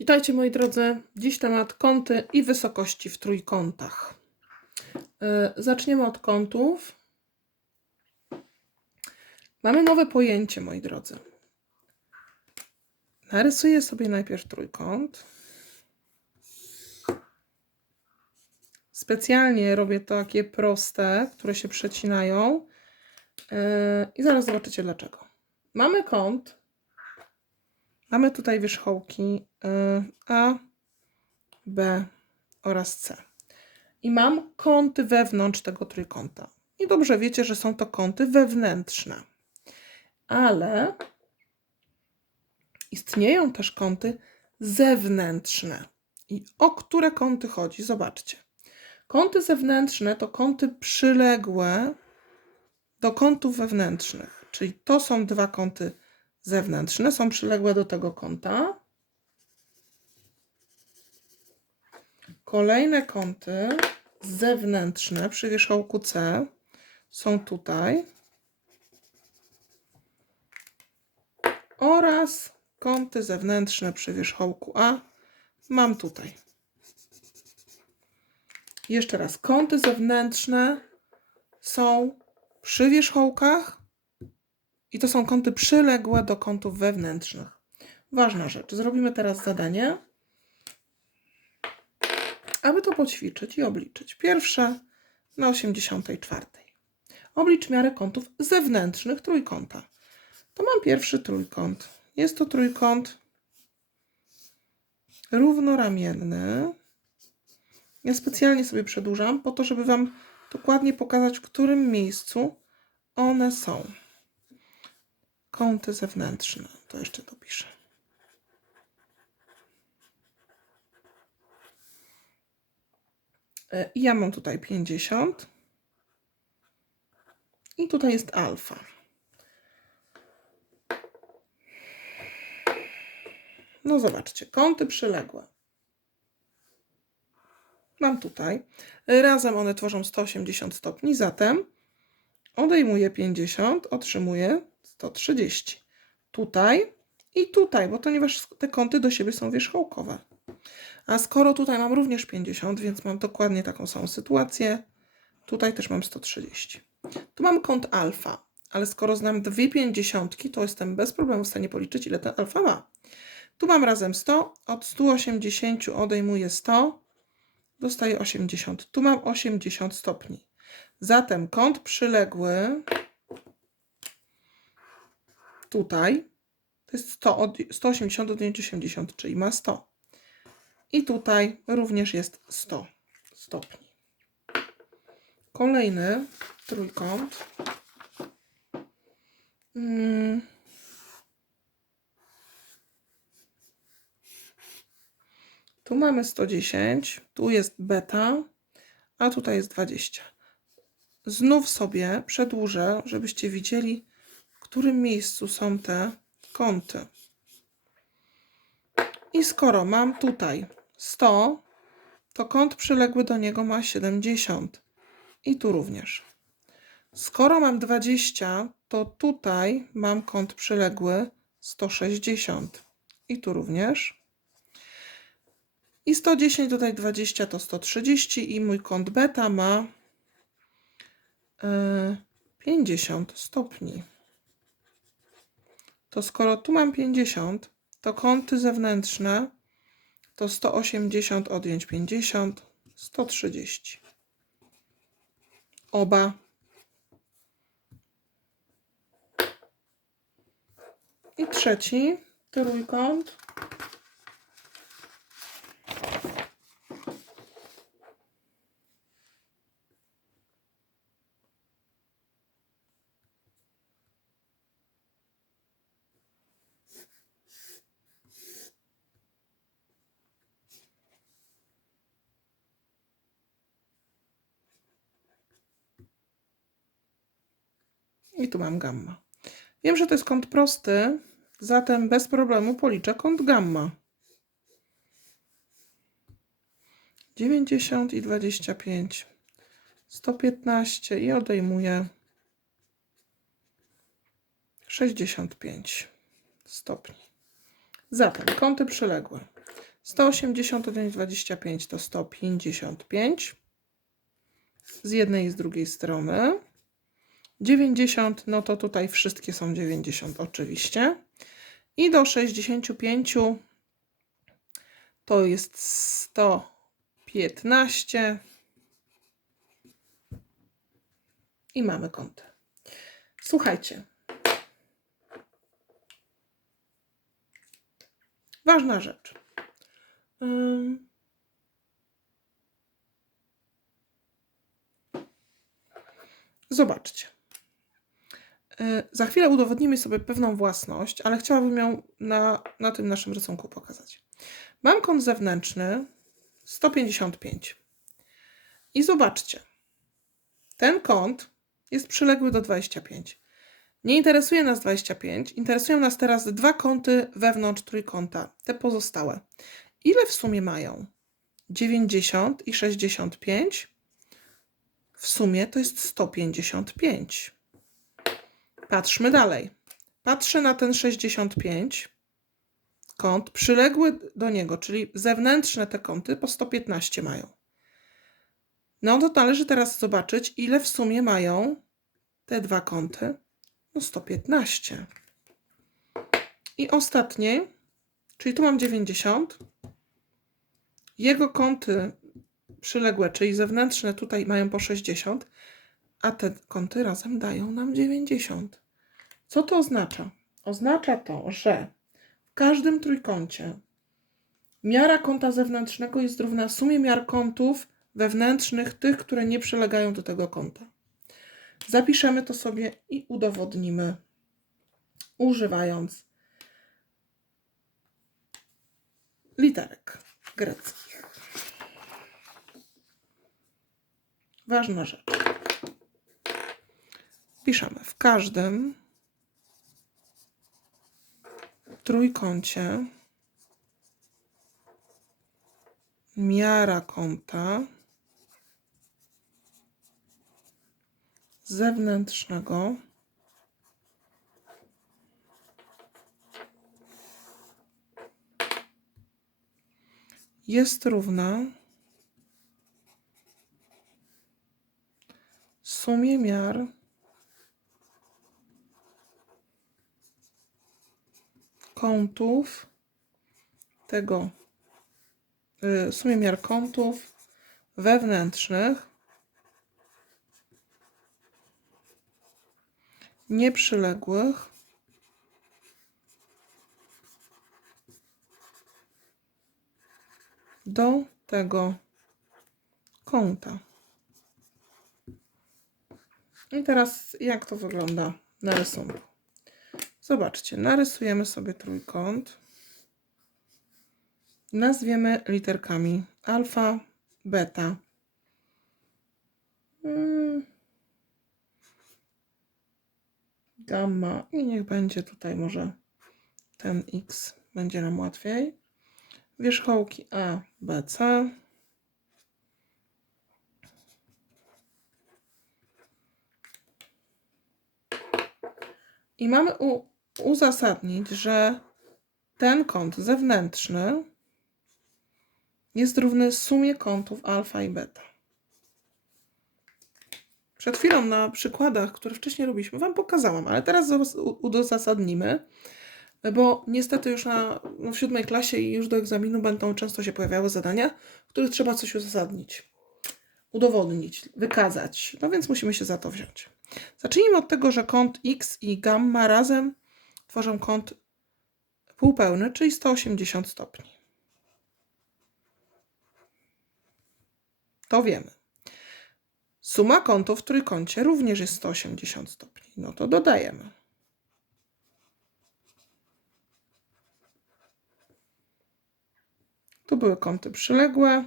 Witajcie moi drodzy. Dziś temat kąty i wysokości w trójkątach. Yy, Zaczniemy od kątów. Mamy nowe pojęcie, moi drodzy. Narysuję sobie najpierw trójkąt. Specjalnie robię takie proste, które się przecinają. Yy, I zaraz zobaczycie dlaczego. Mamy kąt Mamy tutaj wierzchołki y, A, B oraz C. I mam kąty wewnątrz tego trójkąta. I dobrze wiecie, że są to kąty wewnętrzne. Ale istnieją też kąty zewnętrzne. I o które kąty chodzi? Zobaczcie. Kąty zewnętrzne to kąty przyległe do kątów wewnętrznych. Czyli to są dwa kąty zewnętrzne są przyległe do tego kąta. Kolejne kąty zewnętrzne przy wierzchołku C są tutaj. Oraz kąty zewnętrzne przy wierzchołku A mam tutaj. Jeszcze raz, kąty zewnętrzne są przy wierzchołkach i to są kąty przyległe do kątów wewnętrznych. Ważna rzecz. Zrobimy teraz zadanie, aby to poćwiczyć i obliczyć. Pierwsze na 84. Oblicz miarę kątów zewnętrznych trójkąta. To mam pierwszy trójkąt. Jest to trójkąt równoramienny. Ja specjalnie sobie przedłużam po to, żeby Wam dokładnie pokazać, w którym miejscu one są. Kąty zewnętrzne. To jeszcze dopiszę. E, ja mam tutaj 50. I tutaj jest alfa. No zobaczcie, kąty przyległe. Mam tutaj. Razem one tworzą 180 stopni, zatem odejmuję 50, otrzymuję 130. Tutaj i tutaj, bo ponieważ te kąty do siebie są wierzchołkowe. A skoro tutaj mam również 50, więc mam dokładnie taką samą sytuację, tutaj też mam 130. Tu mam kąt alfa, ale skoro znam dwie pięćdziesiątki, to jestem bez problemu w stanie policzyć, ile ten alfa ma. Tu mam razem 100, od 180 odejmuję 100, dostaję 80. Tu mam 80 stopni. Zatem kąt przyległy tutaj to jest 100 od, 180 odjąć 80, czyli ma 100. I tutaj również jest 100 stopni. Kolejny trójkąt. Hmm. Tu mamy 110, tu jest beta, a tutaj jest 20. Znów sobie przedłużę, żebyście widzieli, którym miejscu są te kąty. I skoro mam tutaj 100, to kąt przyległy do niego ma 70. I tu również. Skoro mam 20, to tutaj mam kąt przyległy 160. I tu również. I 110 tutaj 20 to 130 i mój kąt beta ma yy, 50 stopni to skoro tu mam 50, to kąty zewnętrzne to 180 odjąć 50, 130. Oba. I trzeci trójkąt. Tu mam gamma. Wiem, że to jest kąt prosty, zatem bez problemu policzę kąt gamma. 90 i 25. 115 i odejmuję 65 stopni. Zatem kąty przyległe. 180 odjąć 25 to 155 z jednej i z drugiej strony. 90, no to tutaj wszystkie są 90 oczywiście. I do 65 to jest 115 i mamy kąty. Słuchajcie. Ważna rzecz. Ym. Zobaczcie. Y, Za chwilę udowodnimy sobie pewną własność, ale chciałabym ją na, na tym naszym rysunku pokazać. Mam kąt zewnętrzny 155. I zobaczcie. Ten kąt jest przyległy do 25. Nie interesuje nas 25, interesują nas teraz dwa kąty wewnątrz trójkąta, te pozostałe. Ile w sumie mają? 90 i 65. W sumie to jest 155. Patrzmy dalej. Patrzę na ten 65 kąt, przyległy do niego, czyli zewnętrzne te kąty po 115 mają. No to należy teraz zobaczyć, ile w sumie mają te dwa kąty. No 115. I ostatnie, czyli tu mam 90. Jego kąty przyległe, czyli zewnętrzne tutaj mają po 60, a te kąty razem dają nam 90. Co to oznacza? Oznacza to, że w każdym trójkącie miara kąta zewnętrznego jest równa sumie miar kątów wewnętrznych, tych, które nie przylegają do tego kąta. Zapiszemy to sobie i udowodnimy, używając literek greckich. Ważna rzecz. W każdym trójkącie miara kąta zewnętrznego jest równa sumie miar kątów tego y, sumie miar kątów wewnętrznych nieprzyległych do tego kąta. I teraz jak to wygląda na rysunku? Zobaczcie, narysujemy sobie trójkąt. Nazwiemy literkami alfa, beta. Mm. Gamma i niech będzie tutaj może ten x, będzie nam łatwiej. Wierzchołki A, B, C. I mamy u, uzasadnić, że ten kąt zewnętrzny jest równy sumie kątów alfa i beta. Przed chwilą na przykładach, które wcześniej robiliśmy, Wam pokazałam, ale teraz uzasadnimy, bo niestety już na, no w siódmej klasie i już do egzaminu będą często się pojawiały zadania, w których trzeba coś uzasadnić, udowodnić, wykazać. No więc musimy się za to wziąć. Zacznijmy od tego, że kąt x i gamma razem tworzą kąt półpełny, czyli 180 stopni. To wiemy. Suma kątów w trójkącie również jest 180 stopni. No to dodajemy. Tu były kąty przyległe.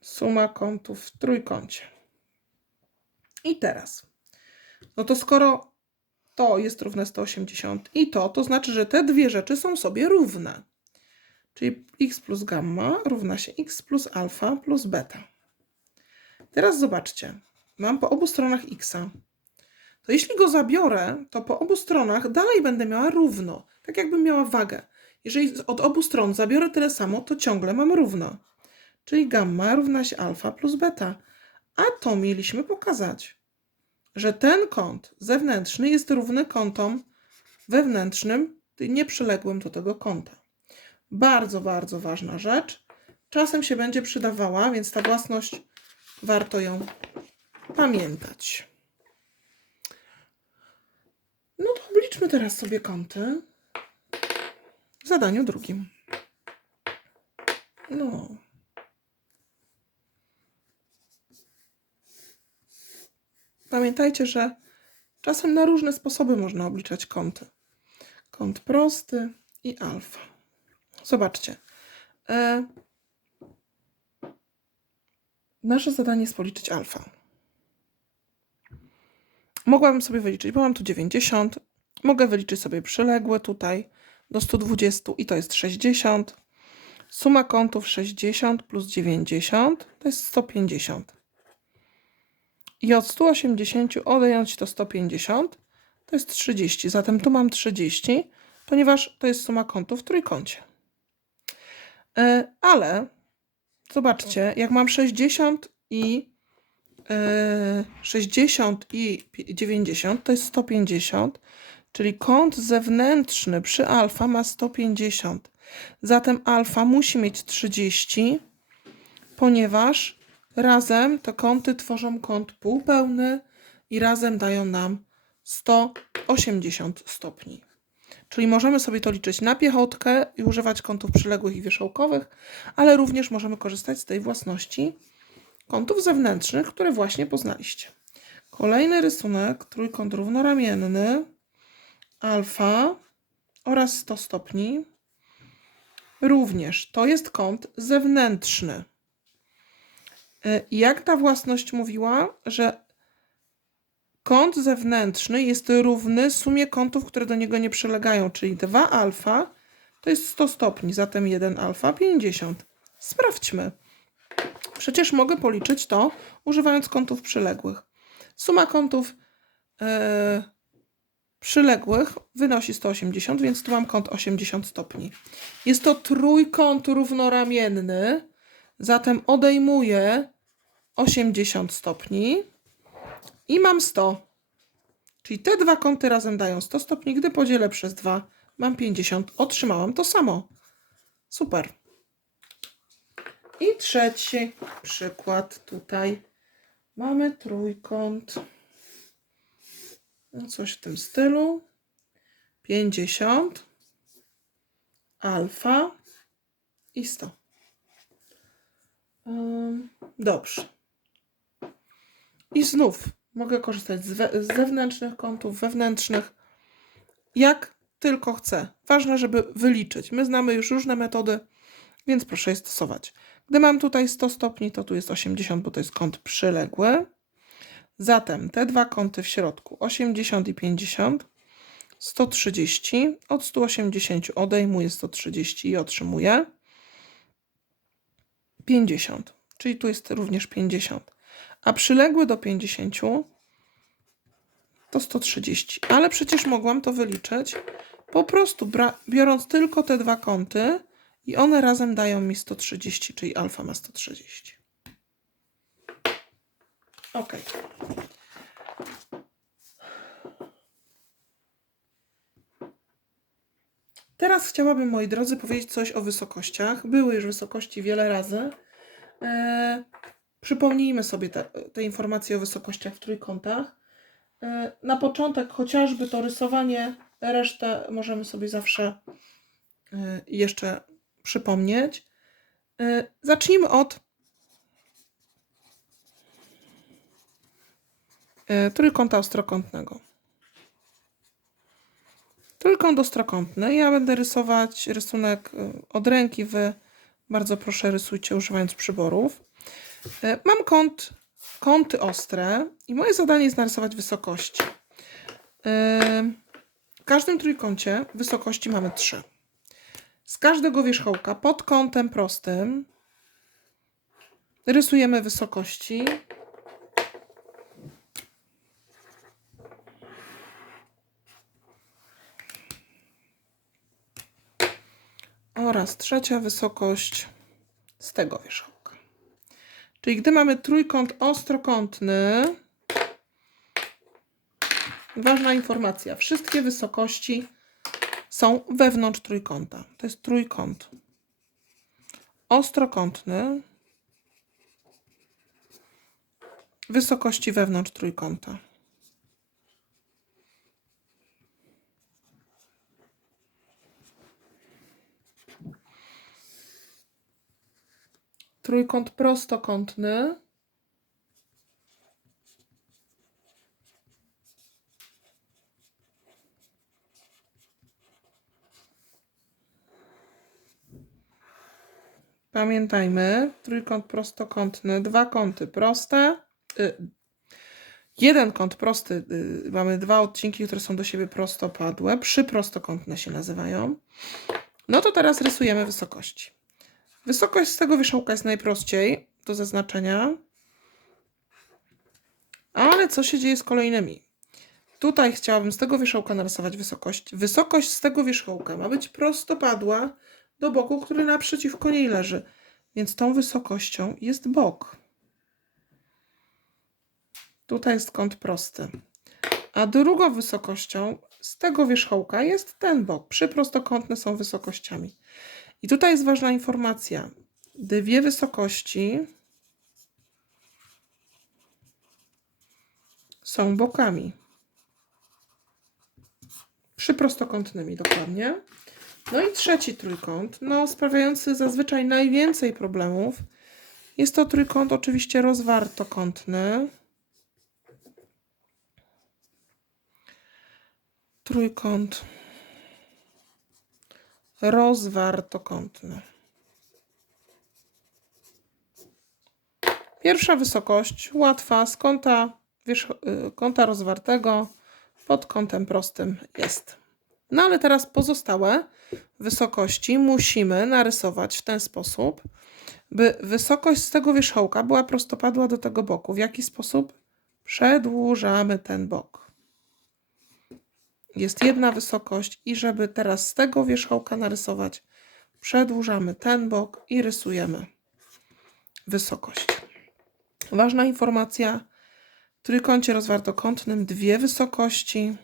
Suma kątów w trójkącie. I teraz, no to skoro to jest równe 180 i to, to znaczy, że te dwie rzeczy są sobie równe. Czyli x plus gamma równa się x plus alfa plus beta. Teraz zobaczcie, mam po obu stronach x. To jeśli go zabiorę, to po obu stronach dalej będę miała równo, tak jakbym miała wagę. Jeżeli od obu stron zabiorę tyle samo, to ciągle mam równo. Czyli gamma równa się alfa plus beta. A to mieliśmy pokazać, że ten kąt zewnętrzny jest równy kątom wewnętrznym, nieprzyległym do tego kąta. Bardzo, bardzo ważna rzecz. Czasem się będzie przydawała, więc ta własność warto ją pamiętać. No to obliczmy teraz sobie kąty w zadaniu drugim. No. Pamiętajcie, że czasem na różne sposoby można obliczać kąty. Kąt prosty i alfa. Zobaczcie. E, nasze zadanie jest policzyć alfa. Mogłabym sobie wyliczyć, bo mam tu 90. Mogę wyliczyć sobie przyległe tutaj do 120 i to jest 60. Suma kątów 60 plus 90 to jest 150. I od 180 odjąć to 150 to jest 30. Zatem tu mam 30, ponieważ to jest suma kątów w trójkącie. E, Ale zobaczcie, jak mam 60 i e, 60 i pi- 90 to jest 150, czyli kąt zewnętrzny przy alfa ma 150. Zatem alfa musi mieć 30, ponieważ razem te kąty tworzą kąt półpełny i razem dają nam 180 stopni. Czyli możemy sobie to liczyć na piechotkę i używać kątów przyległych i wierzchołkowych, ale również możemy korzystać z tej własności kątów zewnętrznych, które właśnie poznaliście. Kolejny rysunek, trójkąt równoramienny, alfa oraz 100 stopni. Również to jest kąt zewnętrzny. Y, Jak ta własność mówiła, że kąt zewnętrzny jest równy sumie kątów, które do niego nie przylegają, czyli 2 alfa to jest 100 stopni, zatem 1 alfa 50. Sprawdźmy. Przecież mogę policzyć to używając kątów przyległych. Suma kątów e, przyległych wynosi 180, więc tu mam kąt 80 stopni. Jest to trójkąt równoramienny, zatem odejmuję 80 stopni i mam 100. Czyli te dwa kąty razem dają 100 stopni. Gdy podzielę przez 2, mam 50. Otrzymałam to samo. Super. I trzeci przykład tutaj. Mamy trójkąt. No coś w tym stylu. 50, alfa i 100. Dobrze. I znów mogę korzystać z, we, z zewnętrznych kątów, wewnętrznych, jak tylko chcę. Ważne, żeby wyliczyć. My znamy już różne metody, więc proszę je stosować. Gdy mam tutaj 100 stopni, to tu jest 80, bo to jest kąt przyległy. Zatem te dwa kąty w środku, 80 i 50, 130. Od 180 odejmuję 130 i otrzymuję 50. Czyli tu jest również 50. A przyległy do 50 to 130. Ale przecież mogłam to wyliczyć po prostu biorąc tylko te dwa kąty i one razem dają mi 130, czyli alfa ma 130. Ok. Teraz chciałabym, moi drodzy, powiedzieć coś o wysokościach. Były już wysokości wiele razy. E, przypomnijmy sobie te, te informacje o wysokościach w trójkątach. E, na początek chociażby to rysowanie, resztę możemy sobie zawsze e, jeszcze przypomnieć. E, zacznijmy od e, trójkąta ostrokątnego. Trójkąt ostrokątny. Ja będę rysować rysunek e, od ręki. Wy bardzo proszę rysujcie używając przyborów. E, Mam kąt, kąty ostre i moje zadanie jest narysować wysokości. E, W każdym trójkącie wysokości mamy trzy. Z każdego wierzchołka pod kątem prostym rysujemy wysokości. Oraz trzecia wysokość z tego wierzchołka. Czyli gdy mamy trójkąt ostrokątny, ważna informacja, wszystkie wysokości są wewnątrz trójkąta. To jest trójkąt ostrokątny, wysokości wewnątrz trójkąta. Trójkąt prostokątny. Pamiętajmy, trójkąt prostokątny, dwa kąty proste. Y, jeden kąt prosty, y, mamy dwa odcinki, które są do siebie prostopadłe, przyprostokątne się nazywają. No to teraz rysujemy wysokości. Wysokość z tego wierzchołka jest najprościej do zaznaczenia. Ale co się dzieje z kolejnymi? Tutaj chciałabym z tego wierzchołka narysować wysokość. Wysokość z tego wierzchołka ma być prostopadła do boku, który naprzeciwko niej leży. Więc tą wysokością jest bok. Tutaj jest kąt prosty. A drugą wysokością z tego wierzchołka jest ten bok. Przyprostokątne są wysokościami. I tutaj jest ważna informacja. Dwie wysokości są bokami. Przyprostokątnymi dokładnie. No i trzeci trójkąt, no sprawiający zazwyczaj najwięcej problemów. Jest to trójkąt oczywiście rozwartokątny. Trójkąt rozwartokątny. Pierwsza wysokość łatwa z kąta, wierzch- y, kąta rozwartego pod kątem prostym jest. No ale teraz pozostałe wysokości musimy narysować w ten sposób, by wysokość z tego wierzchołka była prostopadła do tego boku. W jaki sposób? Przedłużamy ten bok. Jest jedna wysokość i żeby teraz z tego wierzchołka narysować, przedłużamy ten bok i rysujemy wysokość. Ważna informacja, w trójkącie rozwartokątnym dwie wysokości.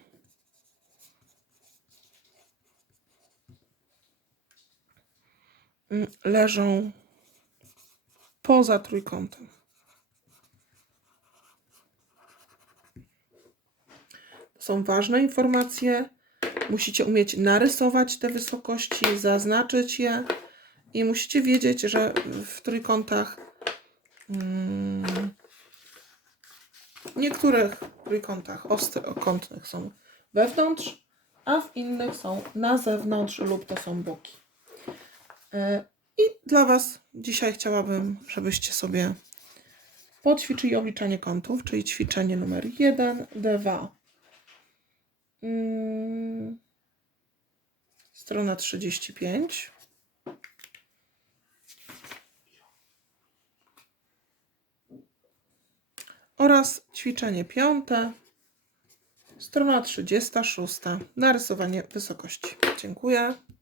mm, leżą poza trójkątem. Są ważne informacje. Musicie umieć narysować te wysokości, zaznaczyć je i musicie wiedzieć, że w trójkątach mm, w niektórych trójkątach ostrokątnych są wewnątrz, a w innych są na zewnątrz lub to są boki. E, I dla Was dzisiaj chciałabym, żebyście sobie poćwiczyli obliczanie kątów, czyli ćwiczenie numer 1, 2. Mm, Strona 35. Oraz ćwiczenie piąte, strona 36. Narysowanie wysokości. Dziękuję.